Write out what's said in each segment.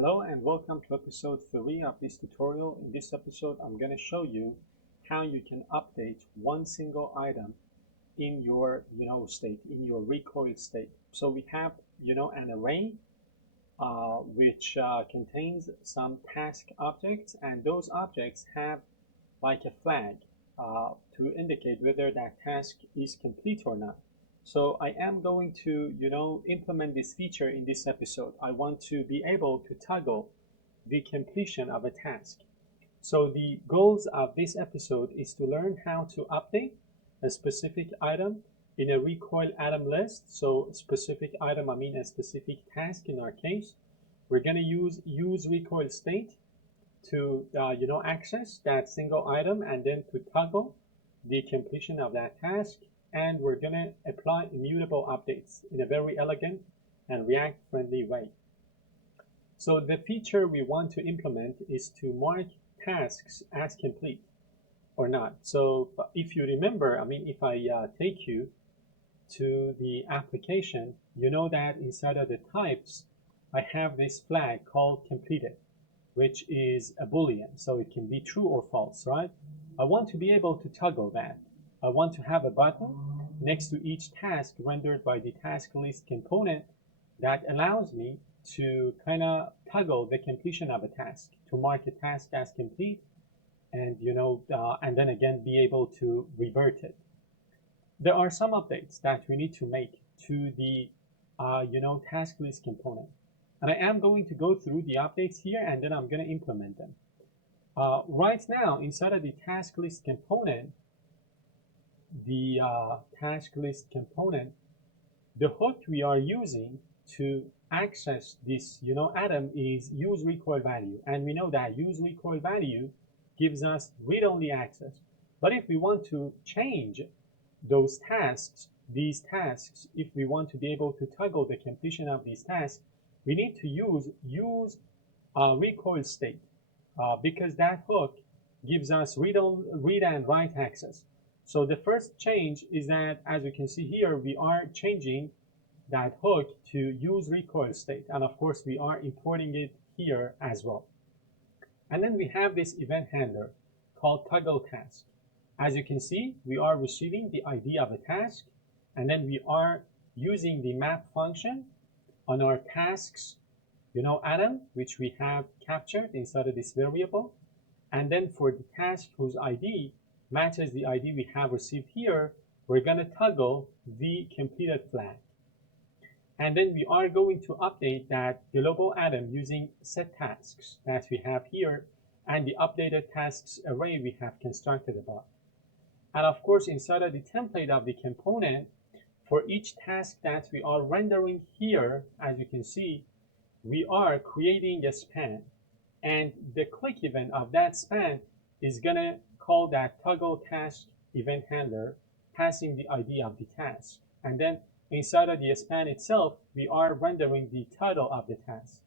Hello and welcome to episode 3 of this tutorial. In this episode, I'm going to show you how you can update one single item in your state, in your recoil state. So we have an array which contains some task objects, and those objects have like a flag to indicate whether that task is complete or not. So I am going to, implement this feature in this episode. I want to be able to toggle the completion of a task. So the goals of this episode is to learn how to update a specific item in a recoil item list. So specific item, I mean a specific task in our case. We're going to use recoil state to access that single item and then to toggle the completion of that task. And we're going to apply immutable updates in a very elegant and React-friendly way. So the feature we want to implement is to mark tasks as complete or not. So if you remember, if I take you to the application, you know that inside of the types, I have this flag called completed, which is a Boolean. So it can be true or false, right? I want to be able to toggle that. I want to have a button next to each task rendered by the task list component that allows me to kind of toggle the completion of a task, to mark a task as complete, and and then again be able to revert it. There are some updates that we need to make to the task list component, and I am going to go through the updates here, and then I'm going to implement them. Right now, inside of the task list component, the hook we are using to access this atom is use recoil value, and we know that use recoil value gives us read-only access. But if we want to change those tasks, if we want to be able to toggle the completion of these tasks, we need to use recoil state because that hook gives us read and write access. So the first change is that, as you can see here, we are changing that hook to use recoil state. And of course, we are importing it here as well. And then we have this event handler called toggle task. As you can see, we are receiving the ID of a task, and then we are using the map function on our tasks, atom, which we have captured inside of this variable. And then for the task whose ID matches the ID we have received here, we're going to toggle the completed flag. And then we are going to update that global atom using set tasks that we have here and the updated tasks array we have constructed above. And of course, inside of the template of the component, for each task that we are rendering here, as you can see, we are creating a span. And the click event of that span is going to call that toggle task event handler, passing the ID of the task. And then inside of the span itself, we are rendering the title of the task.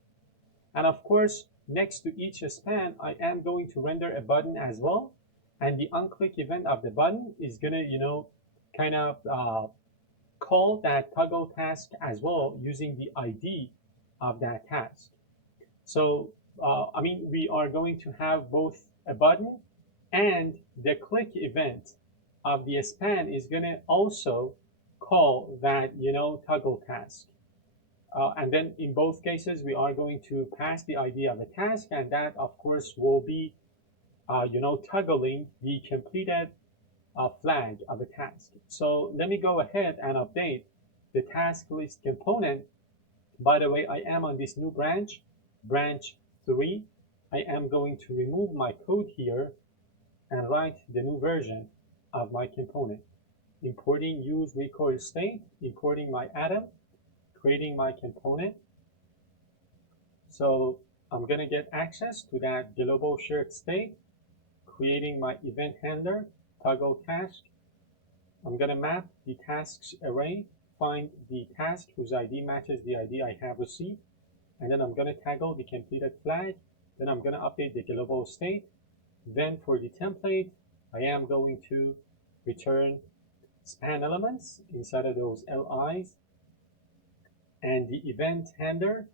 And of course, next to each span, I am going to render a button as well. And the unclick event of the button is going to, call that toggle task as well using the ID of that task. So, we are going to have both a button and the click event of the span is going to also call that toggle task. And then in both cases, we are going to pass the ID of the task, and that of course will be toggling the completed flag of the task. So let me go ahead and update the task list component. By the way, I am on this new branch 3. I am going to remove my code here and write the new version of my component. Importing use recoil state, importing my atom, creating my component. So I'm going to get access to that global shared state, creating my event handler, toggle task. I'm going to map the tasks array, find the task whose ID matches the ID I have received, and then I'm going to toggle the completed flag. Then I'm going to update the global state. Then for the template, I am going to return span elements inside of those LIs, and the event handler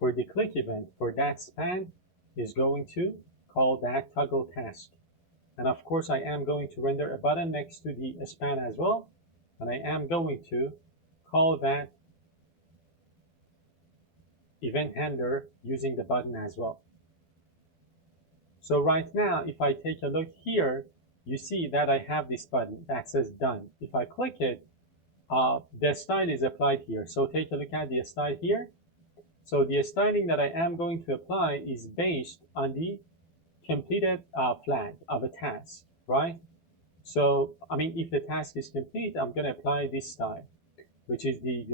for the click event for that span is going to call that toggle task. And of course, I am going to render a button next to the span as well. And I am going to call that event handler using the button as well. So right now, if I take a look here, you see that I have this button that says done. If I click it, the style is applied here. So take a look at the style here. So the styling that I am going to apply is based on the completed flag of a task, right? So, I mean, if the task is complete, I'm going to apply this style, which is the,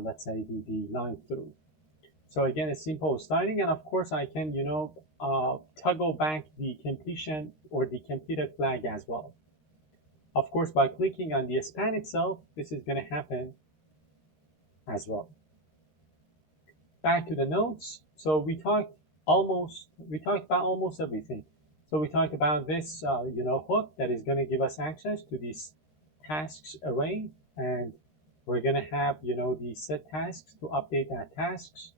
let's say the line through. So again, a simple styling, and of course I can, toggle back the completion or the completed flag as well. Of course, by clicking on the span itself, this is going to happen as well. Back to the notes. So we talked about almost everything. So we talked about this, hook that is going to give us access to this tasks array, and we're going to have, the set tasks to update that tasks.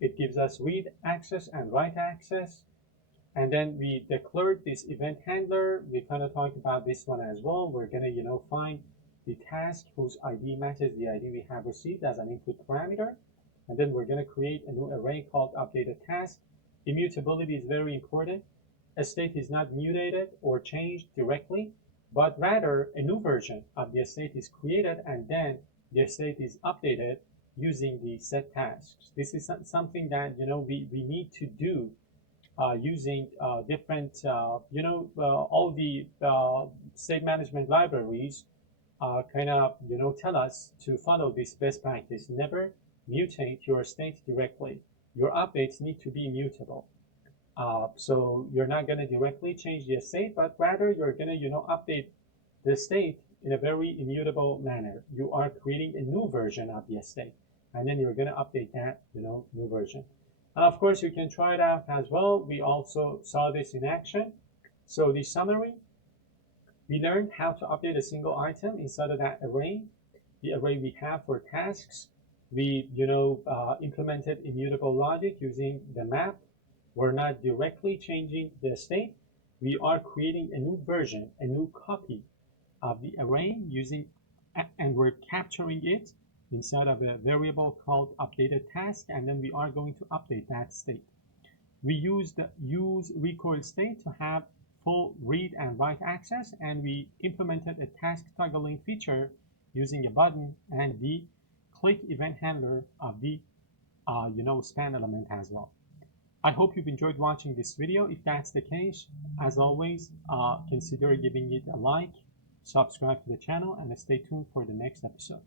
It gives us read access and write access. And then we declared this event handler. We kind of talked about this one as well. We're going to, find the task whose ID matches the ID we have received as an input parameter. And then we're going to create a new array called updated task. Immutability is very important. A state is not mutated or changed directly, but rather a new version of the state is created, and then the state is updated using the set tasks. This is something that we need to do using different all the state management libraries kind of tell us to follow this best practice. Never mutate your state directly. Your updates need to be immutable. So you're not going to directly change the state, but rather you're going to update the state in a very immutable manner. You are creating a new version of the state, and then you're going to update that new version. And of course, you can try it out as well. We also saw this in action. So the summary, we learned how to update a single item inside of that array, the array we have for tasks. We implemented immutable logic using the map. We're not directly changing the state. We are creating a new version, a new copy of the array and we're capturing it inside of a variable called updated task, and then we are going to update that state. We use the use recoil state to have full read and write access, and we implemented a task toggling feature using a button and the click event handler of the span element as well. I hope you've enjoyed watching this video. If that's the case, as always, consider giving it a like, subscribe to the channel, and stay tuned for the next episode.